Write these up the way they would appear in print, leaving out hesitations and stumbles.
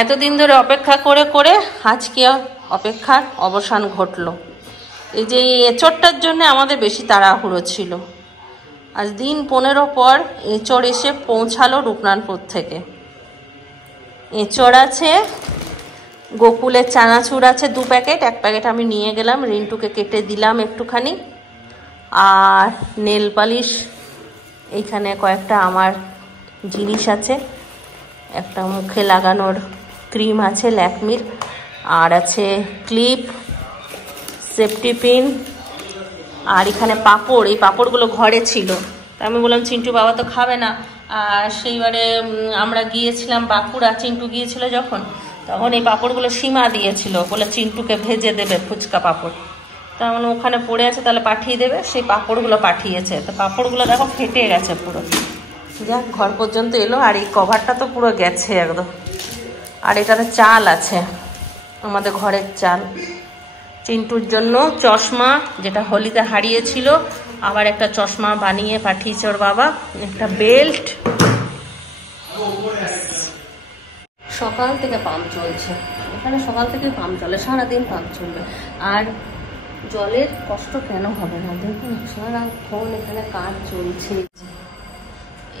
এতদিন ধরে অপেক্ষা করে করে আজকে অপেক্ষার অবসান ঘটল। এই যে এঁচড়টার জন্য আমাদের বেশি তাড়াহুড়ো ছিল। আজ দিন 15 পর এঁচড় এসে পৌঁছালো রূপনানপুর থেকে। এঁচড় আছে, গোকুলের চানাচুর আছে 2 প্যাকেট, 1 প্যাকেট আমি নিয়ে গেলাম, রিন্টুকে কেটে দিলাম একটুখানি। আর নেল পালিশ, এইখানে কয়েকটা আমার জিনিস আছে, একটা মুখে লাগানোর ক্রিম আছে ল্যাকমির, আর আছে ক্লিপ, সেফটি পিন, আর এখানে পাঁপড়। এই পাঁপড়গুলো ঘরে ছিল, তা আমি বললাম চিন্টু বাবা তো খাবে না। আর সেইবারে আমরা গিয়েছিলাম বাঁকুড়া, চিন্টু গিয়েছিল যখন, তখন এই পাঁপড়গুলো সীমা দিয়েছিল, বলে চিন্টুকে ভেজে দেবে ফুচকা পাঁপড়। তা মানে ওখানে পড়ে আছে, তাহলে পাঠিয়ে দেবে, সেই পাঁপড়গুলো পাঠিয়েছে। তো পাঁপড়গুলো দেখো ফেটে গেছে পুরো। যাক ঘর পর্যন্ত এলো। আর এই কভারটা তো পুরো গেছে একদম। আর এটাতে চাল আছে, আমাদের ঘরের চাল। চিন্টুর জন্য চশমা, যেটা হোলিতে হারিয়েছিল, আবার একটা চশমা বানিয়ে পাঠিয়েছে ওর বাবা, একটা বেল্ট। সকাল থেকে পাম্প চলছে এখানে, সকাল থেকে পাম্প চলে, সারাদিন পাম্প চলবে। আর জলের কষ্ট কেন হবে না, দেখুন সারাক্ষণ এখানে কাজ চলছে।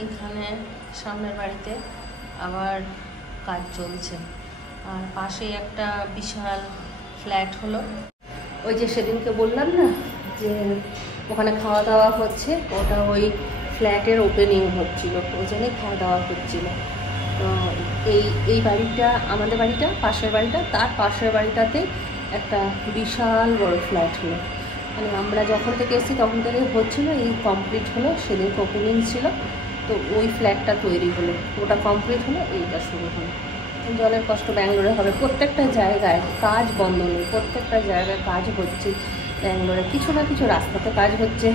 এখানে সামনের বাড়িতে আবার কাজ চলছে, আর পাশে একটা বিশাল ফ্ল্যাট হলো। ওই যে সেদিনকে বললাম না যে ওখানে খাওয়া দাওয়া হচ্ছে, ওটা ওই ফ্ল্যাটের ওপেনিং হচ্ছিল, ওই জন্যই খাওয়া দাওয়া হচ্ছিল। তো এই বাড়িটা, আমাদের বাড়িটা, পাশের বাড়িটা, তার পাশের বাড়িটাতে একটা বিশাল বড় ফ্ল্যাট হলো। মানে আমরা যখন থেকে এসেছি তখন থেকে হচ্ছিলো, এই কমপ্লিট হলো, সেদিন ওপেনিং ছিল। তো ওই ফ্ল্যাটটা তৈরি হলো, ওটা কমপ্লিট হলো, এইটা শুরু হলো। জলের কষ্ট ব্যাঙ্গালোরে হবে, প্রত্যেকটা জায়গায় কাজ বন্ধ নেই, প্রত্যেকটা জায়গায় কাজ হচ্ছে ব্যাঙ্গালোরে। কিছু না কিছু রাস্তাতে কাজ হচ্ছে,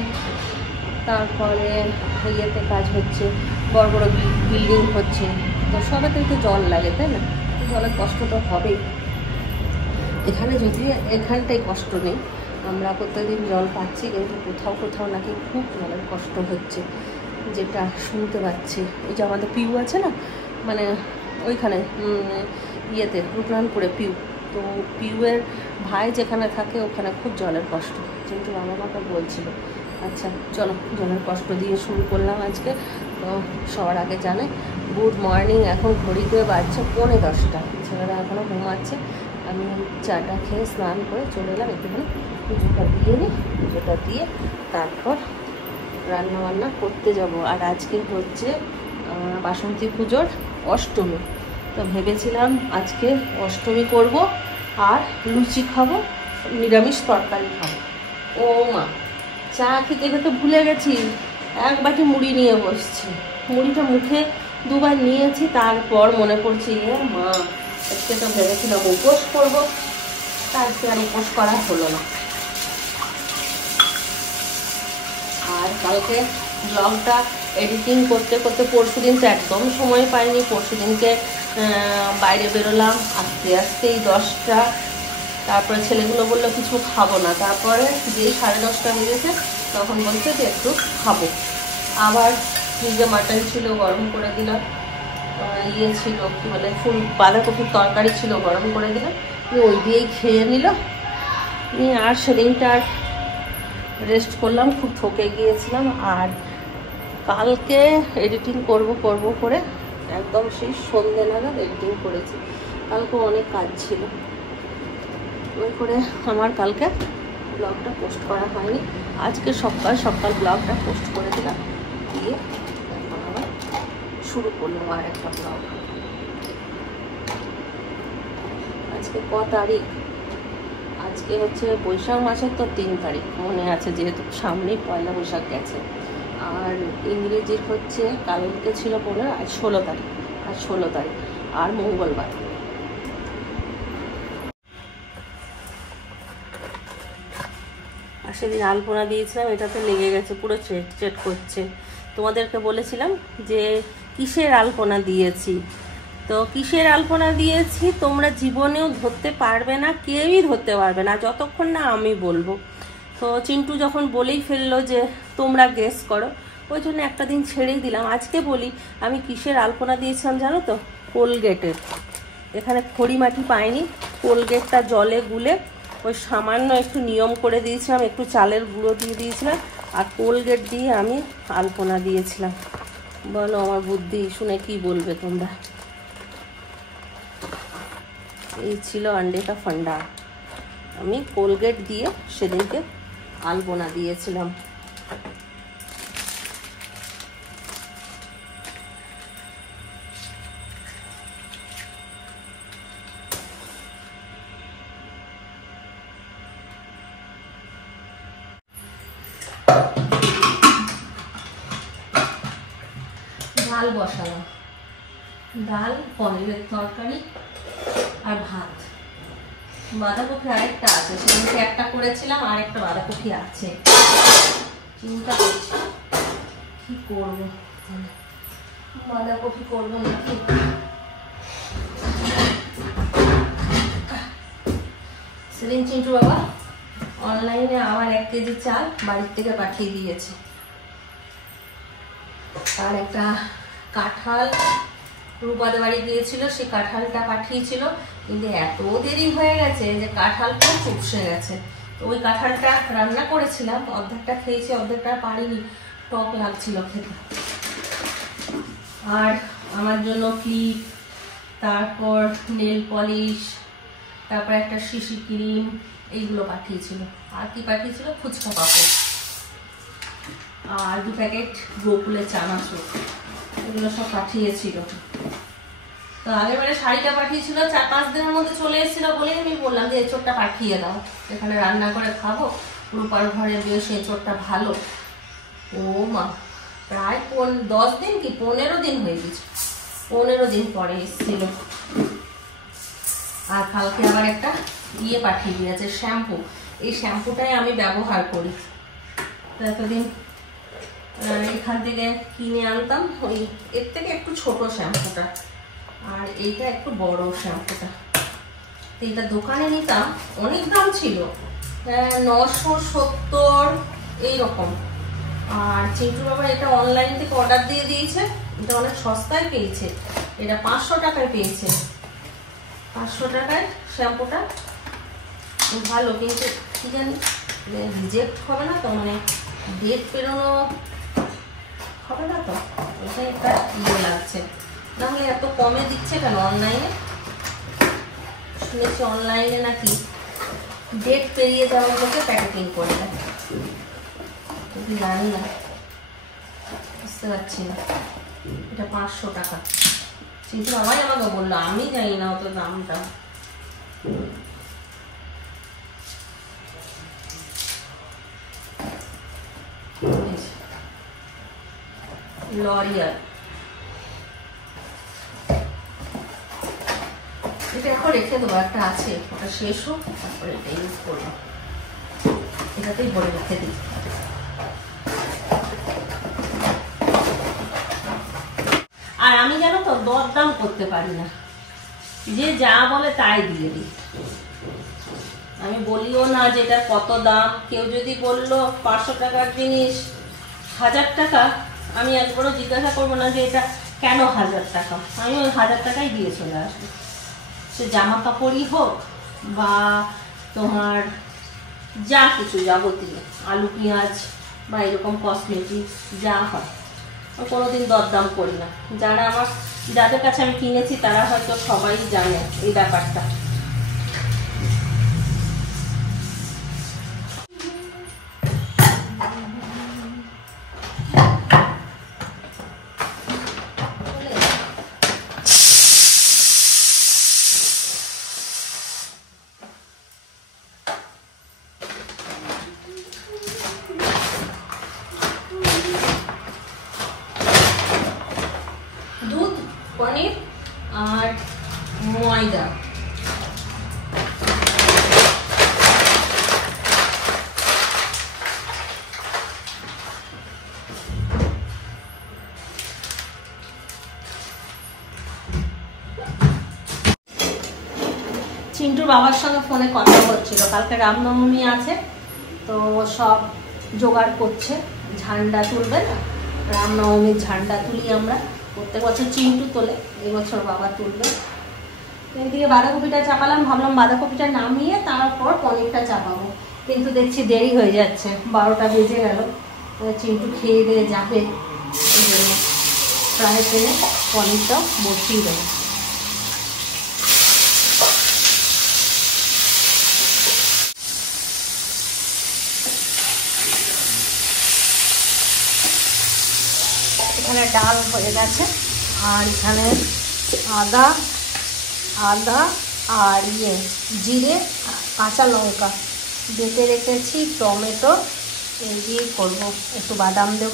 তারপরে ইয়েতে কাজ হচ্ছে, বড় বড় বিল্ডিং হচ্ছে। তো সবেতেই তো জল লাগে, তাই না? জলের কষ্ট তো হবেই। এখানে যদিও এখানটাই কষ্ট নেই, আমরা প্রত্যেকদিন জল পাচ্ছি, কিন্তু কোথাও কোথাও নাকি খুব জলের কষ্ট হচ্ছে, যেটা শুনতে পাচ্ছি। ওই যে আমাদের পিউ আছে না, মানে ওইখানে ইয়েতে রূপনানপুরে পিউ, তো পিউয়ের ভাই যেখানে থাকে ওখানে খুব জলের কষ্ট, কিন্তু বাবা মাকে বলছিল। আচ্ছা চলো, জলের কষ্ট দিয়ে শুরু করলাম আজকে। তো সবার আগে জানে গুড মর্নিং। এখন ঘড়িতে বাজছে 9:45, ছেলেরা এখনও ঘুমাচ্ছে। আমি চাটা খেয়ে স্নান করে চলে এলাম, একটুখানি পুজোটা দিয়ে নিই, পুজোটা দিয়ে তারপর রান্না বান্না করতে যাব। আর আজকে হচ্ছে বাসন্তী পুজোর অষ্টমী। তো ভেবেছিলাম আজকে অষ্টমী করব, আর লুচি খাবো, নিরামিষ তরকারি খাবো। ও মা, চা খেতে খেতে ভুলে গেছি, 1 বাটি মুড়ি নিয়ে বসছি। মুড়িটা মুখে 2 বার নিয়েছি, তারপর মনে পড়ছে মা, আজকে তো ভেবেছিলাম উপোস করবো, আজকে আর উপোস করা হলো না। আর কালকে ব্লগটা এডিটিং করতে করতে পরশুদিন তো একদম সময় পাইনি। পরশুদিনকে বাইরে বেরোলাম, আস্তে আস্তেই 10টা। তারপরে ছেলেগুলো বললো কিছু খাবো না, তারপরে যেই 10:30 বেজেছে তখন বলছে যে একটু খাবো। আবার ফ্রিজে মাটন ছিল, গরম করে দিলাম। ইয়ে ছিল কি বলে, বাঁধাকপির তরকারি ছিল, গরম করে দিলাম, ওই দিয়েই খেয়ে নিল। আর সেদিনটা আর রেস্ট করলাম, খুব ঠকে গিয়েছিলাম। আর কালকে এডিটিং করব করে একদম সেই সন্ধ্যে নাগাদ এডিটিং করেছি। কালকে অনেক কাজ ছিল, ওই করে আমার কালকে ব্লগটা পোস্ট করা হয়নি। আজকে সকাল সকাল ব্লগটা পোস্ট করে দিলাম, দিয়ে এখন আবার শুরু করলাম আর একটা ব্লগ। আজকে ক তারিখ? আজকে হচ্ছে বৈশাখ মাসের তো 3 তারিখ, মনে আছে, যেহেতু সামনেই 1 বৈশাখ গেছে। আর ইংরেজির হচ্ছে কালকে ছিল 15, আজ 16 তারিখ, আজ 16 তারিখ, আর মঙ্গলবার। আর সেদিন আলপনা দিয়েছিলাম, এটাতে লেগে গেছে, পুরো চেট করছে। তোমাদেরকে বলেছিলাম যে কিসের আলপনা দিয়েছি, তো কিসের আলপনা দিয়েছি তোমরা জীবনেও ধরতে পারবে না, কেউই ধরতে পারবে না যতক্ষণ না আমি বলবো। তো চিন্টু যখন বলেই ফেললো যে তোমরা গেস করো, ওই জন্য একটা দিন ছেড়েই দিলাম। আজকে বলি আমি কিসের আলপনা দিয়েছিলাম জানো তো? কোলগেটের। এখানে খড়ি মাটি পাইনি, কোলগেটটা জলে গুলে ওই সামান্য একটু নিয়ম করে দিয়েছিলাম, একটু চালের গুঁড়ো দিয়ে দিয়েছিলাম, আর কোলগেট দিয়ে আমি আলপনা দিয়েছিলাম। বলো আমার বুদ্ধি শুনে কি বলবে তোমরা? এই ছিল আন্ডে কা ফান্ডা। আমি কোলগেট দিয়ে সেদিনকে আলপনা দিয়েছিলাম। ডাল বসালাম, ডাল, পনিরের তরকারি আর ভাত। বাঁধাকপি আরেকটা আছে, সেদিনকে একটা করেছিলাম, আর একটা বাঁধাকপি আছে। চিন্তা করছি কি করবো, বাঁধাকপি করবো নাকি। সেদিন চিন্টু বাবা অনলাইনে আবার 1 কেজি চাল বাড়ির থেকে পাঠিয়ে দিয়েছে, আর একটা কাঁঠাল রূপাদের বাড়ি গিয়েছিল, সেই কাঁঠালটা পাঠিয়েছিল, কিন্তু এত দেরি হয়ে গেছে যে কাঁঠালটা চুপসে গেছে। তো ওই কাঁঠালটা রান্না করেছিলাম, অর্ধেকটা খেয়েছি, অর্ধেকটা পারিনি, টক লাগছিল খেতে। আর আমার জন্য ক্লিপ, তারপর নেল পলিশ, তারপর একটা শিশি ক্রিম, এইগুলো পাঠিয়েছিল। আর কি পাঠিয়েছিল? ফুচকা পাপড় আর 2 প্যাকেট গোকুলের চানাচুর, এগুলো সব পাঠিয়েছিল। তো আগেরবারে শাড়িটা পাঠিয়েছিল, 4-5 দিনের মধ্যে চলে এসেছিল বলে আমি বললাম যে এঁচোড়টা পাঠিয়ে দাও, এখানে রান্না করে খাবো, রূপার ঘরে বেশ এঁচোড়টা ভালো। ও মা, প্রায় 10 দিন কি 15 দিন হয়ে গেছে, 15 দিন পরে এসেছিল। আর কালকে আবার একটা পাঠিয়ে দিয়েছে, শ্যাম্পু। এই শ্যাম্পুটাই আমি ব্যবহার করি। তো এতদিন এখান থেকে কিনে আনতাম, ওই এর থেকে একটু ছোট শ্যাম্পুটা, আর এইটা একটু বড় শ্যাম্পুটা। তো এটা দোকানে নিতাম, অনেক দাম ছিল, 970 এইরকম। আর চিন্টু বাবা এটা অনলাইন থেকে অর্ডার দিয়ে দিয়েছে, এটা অনেক সস্তায় পেয়েছে, এটা 500 টাকায় পেয়েছে। 500 টাকায় শ্যাম্পুটা ভালো, কিন্তু কি জানি রিজেক্ট হবে না তো, মানে ডেট পেরোনো হবে না তো, এটা একটা লাগছে। নাহলে এত কমে দিচ্ছে কেন অনলাইনে? শুনেছি অনলাইনে নাকি ডেট পেরিয়ে যাওয়ার মধ্যে প্যাকেটিং করে দেয়, জানি না, বুঝতে পারছি না। এটা 500 টাকা, কিন্তু আমাকে বললো, আমি জানি না অত দামটা। লরিয়াল, এটা এখন রেখে দেবো, একটা আছে, ওটা শেষ হোক তারপরে এটা ইউজ করবো, এটাতেই ভরে রেখে দিই। আর আমি জানো তো দরদাম করতে পারি না, যে যা বলে তাই দিয়ে দিই। আমি বলিও না যে এটা কত দাম। কেউ যদি বললো 500 টাকার জিনিস 1000 টাকা, আমি একবারও জিজ্ঞাসা করবো না যে এটা কেন 1000 টাকা, আমি ওই 1000 টাকাই দিয়ে চলে আসবো। সে জামা কাপড়ই হোক বা তোমার যা কিছু যাবতীয় আলু পেঁয়াজ বা এরকম কসমেটিক্স যা হয়, কোনোদিন দরদাম করি না। যারা যাদের কাছে আমি কিনেছি তারা হয়তো সবাই জানে এই ব্যাপারটা। দুধ, পনির আর ময়দা, চিন্টুর বাবার সঙ্গে ফোনে কথা হচ্ছিল, কালকে রামনবমী আছে তো সব জোগাড় করছে, ঝান্ডা তুলবে না, রামনবমীর ঝান্ডা তুলি আমরা, প্রত্যেক বছর চিন্টু তোলে, এবছর বাবা তুলবে। এদিকে বাঁধাকপিটা চাপালাম, ভাবলাম বাঁধাকপিটা নামিয়ে তারপর পনিরটা চাপাবো, কিন্তু দেখছি দেরি হয়ে যাচ্ছে, 12টা বেজে গেল। চিন্টু খেয়ে দিয়ে যাবে, এই জন্য ফ্রাই প্যানে পনিরটা বসিয়ে দেবো। এখানে ডাল হয়ে গেছে, আর এখানে আদা আর জিরে, কাঁচা লঙ্কা বেটে রেখেছি, টমেটো এই দিয়ে করবো। একটু বাদাম দেব,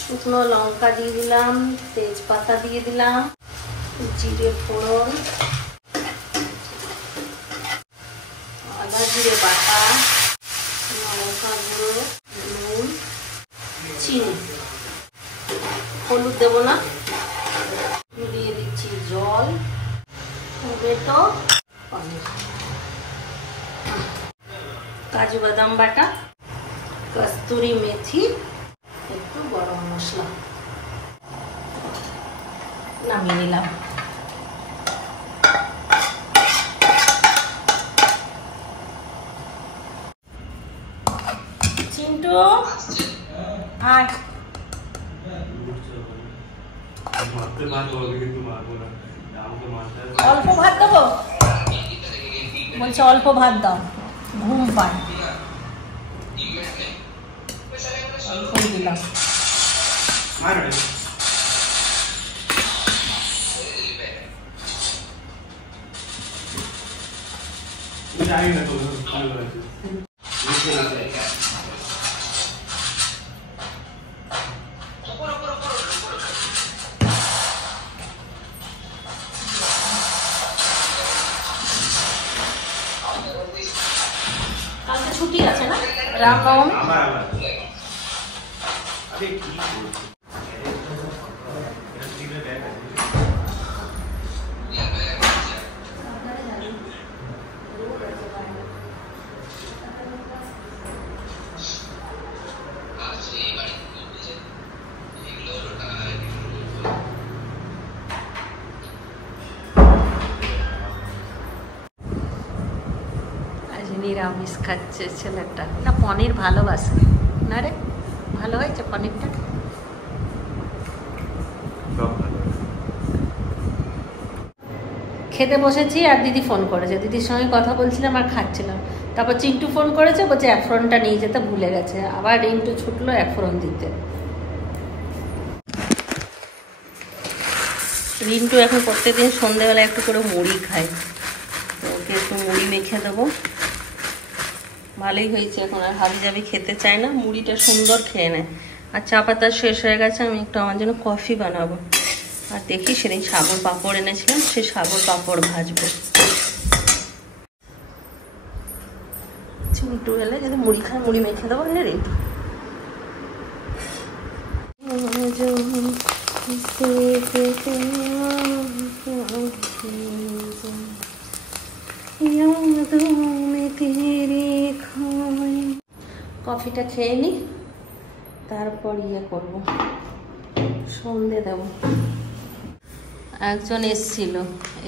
শুকনো লঙ্কা দিয়ে দিলাম, তেজপাতা দিয়ে দিলাম, জিরে ফোড়ন, আদা জিরে বাটা, লঙ্কা গুঁড়ো, নুন, চিনি, হলুদ দেবো না, দিয়ে দিচ্ছি জল, টমেটো, পনির, কাজু বাদাম বাটা, কস্তুরি মেথি, একটু গরম মশলা, নামিয়ে নিলাম। চিন্টু আয়, অল্প ভাত দেবো বলছে, অল্প ভাত দাও, ঘুম পায়, অল্পই দিলাম। কালকে ছুটি আছে না, রামনবমী। নিরামিষ খাচ্ছে ছেলেটা, না পনির ভালোবাসে না রে, ভালো হয়েছে পনিরটা। খেতে বসেছি আর দিদি ফোন করেছে, দিদির সঙ্গে কথা বলছিলাম আর খাচ্ছিলাম, তারপর চিন্টু ফোন করেছে, বলছে অ্যাফরনটা নিয়ে যেতে ভুলে গেছে, আবার রিন্টু ছুটলো অ্যাফরন দিতে। রিন্টু এখন প্রত্যেকদিন সন্ধ্যেবেলা একটু করে মুড়ি খায়, তো ওকে একটু মুড়ি মেখে দেবো। ভালোই হয়েছে, এখন আর হাবি জাবি খেতে চায় না, মুড়িটা সুন্দর খেয়ে নেয়। আর চা পাতা শেষ হয়ে গেছে, আমি একটু আমার জন্য কফি বানাবো। আর দেখি সেদিন সাগর পাঁপড় এনেছিলাম, সেই সাগর পাঁপড় ভাজবো। চিন্টু এলে যদি মুড়ি খায়, মুড়ি মেখে দেবো। রিন্টু কফিটা খেয়ে নি, তারপর করবো, সন্ধে দেব। একজন এসছিল,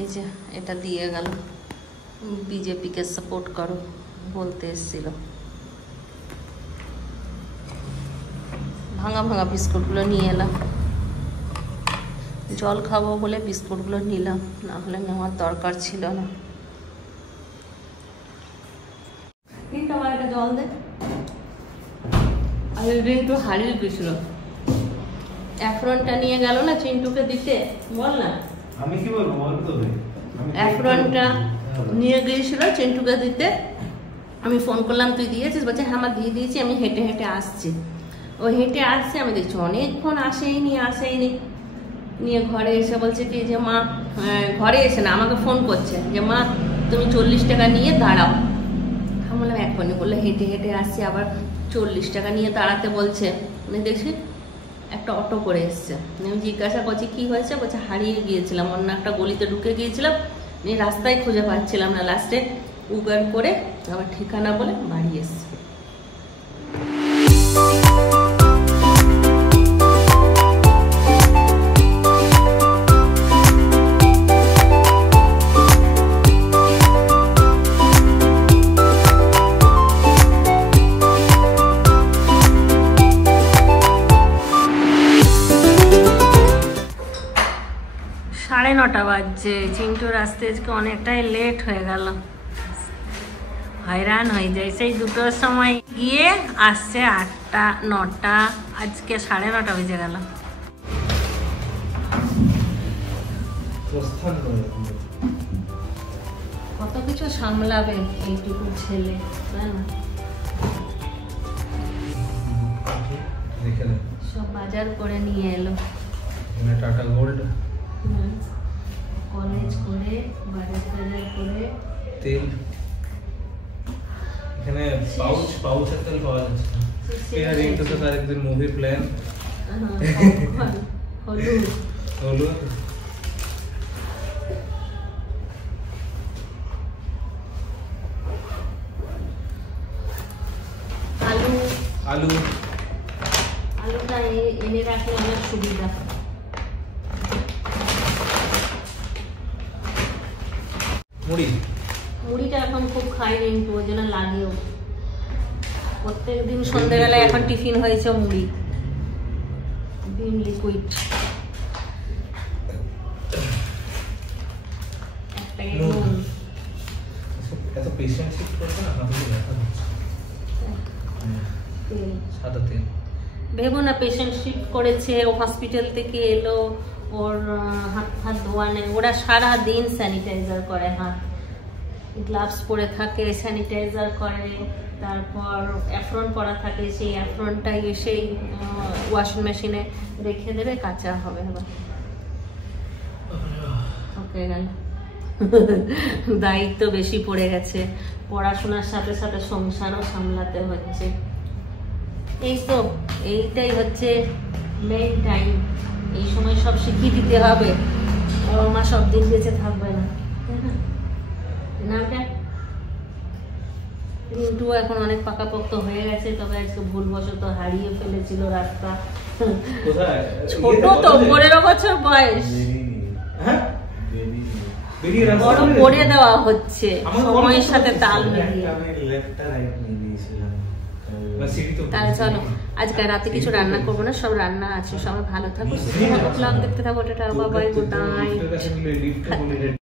এই যে এটা দিয়ে গেল, বিজেপিকে সাপোর্ট করো বলতে এসছিল। ভাঙা ভাঙা বিস্কুটগুলো নিয়ে এলাম, জল খাবো বলে বিস্কুটগুলো নিলাম, না হলে নেওয়ার দরকার ছিল না। কিন্তু আমার একটা জল দে, আর একটু হারিয়ে গেছিল, অ্যাফরনটা নিয়ে গেল না চিন্টুকে দিতে, বল না। আমি কি বলবো, বল তো। অ্যাফরনটা নিয়ে গিয়েছিল চিন্টুকে দিতে, আমি ফোন করলাম তুই দিয়েছিস, বলছে হ্যাঁ আমার দিয়ে দিয়েছি, আমি হেঁটে হেঁটে আসছি। ও হেঁটে আসছে, আমি দেখছি অনেকক্ষণ আসেইনি, নিয়ে ঘরে এসে বলছে কি যে মা, ঘরে এসে না আমাকে ফোন করছে যে মা তুমি 40 টাকা নিয়ে দাঁড়াও। আমি বললাম এখনই, বললো হেঁটে হেঁটে আসছি, আবার 40 টাকা নিয়ে দাঁড়াতে বলছে। দেখছি একটা অটো করে এসছে, আমি জিজ্ঞাসা করছি কি হয়েছে, বলছে হারিয়ে গিয়েছিলাম, অন্য একটা গলিতে ঢুকে গিয়েছিলাম, রাস্তায় খুঁজে পাচ্ছিলাম না, লাস্টে উবার করে আবার ঠিকানা বলে বাড়ি এসছে। হচ্ছে, চিন্টুর আসতে আজকে অনেকটাই লেট হয়ে গেল, হয়রান হয়ে যায়। সেই 2টোর সময় গিয়ে আসছে 8টা 9টা, আজকে 9:30 বেজে গেল। কত কিছু সামলাবে এইটুকু ছেলে, তাই না? সব বাজার করে নিয়ে এলো, টাটা গোল্ড কলেজ করে বাজার করে তেল, এখানে পাউচের তেল পাওয়া যাচ্ছে। ইয়ারিং তো স্যার একদিন মুভি প্ল্যান, হলুদ হলুদ আলু আলুটা এনে রাখলে অনেক সুবিধা। মুড়িটা এখন খুব খাই কিন্তু ওই জন্য লাগেও। প্রত্যেকদিন সন্ধ্যেবেলায় এখন টিফিন হয়েছে মুড়ি, ভিম লিকুইড। এত পেশেন্ট শিফট করবে না, হাতে ব্যথা হচ্ছে। সাদা তেল ভেবো না, পেশেন্ট শিফট করেছে, ও হসপিটাল থেকে এলো, ওর হাত ধোয়া নেই। ওরা সারা দিন স্যানিটাইজার করে, হাত গ্লাভস পরে থাকে, স্যানিটাইজার করে, তারপর অ্যাফ্রন পরা থাকে, সেই অ্যাফ্রনটা এসেই ওয়াশিং মেশিনে রেখে দেবে, কাঁচা হবে। এবার ওকে গেল, দায়িত্ব বেশি পড়ে গেছে, পড়াশোনার সাথে সাথে সংসারও সামলাতে হচ্ছে। এই তো, এইটাই হচ্ছে মেইন টাইম। এই সময় সব শিখিয়ে দিতে হবে, ওর মা সব দিন বেঁচে থাকবে না, তাই না? রিন্টু এখন অনেক পাকাপোক্ত হয়ে গেছে, তবে আজকে ভুলবশত হারিয়ে ফেলেছিল রাস্তা। ছোট তো, 15 বছর বয়স, বড় করে দেওয়া হচ্ছে সময়ের সাথে তাল মিলিয়ে। তাহলে চলো, আজকে রাতে কিছু রান্না করবো না, সব রান্না আছে। সবাই ভালো থাকো, ব্লগ দেখতে থাকো, টাটা বাই, গুড নাইট।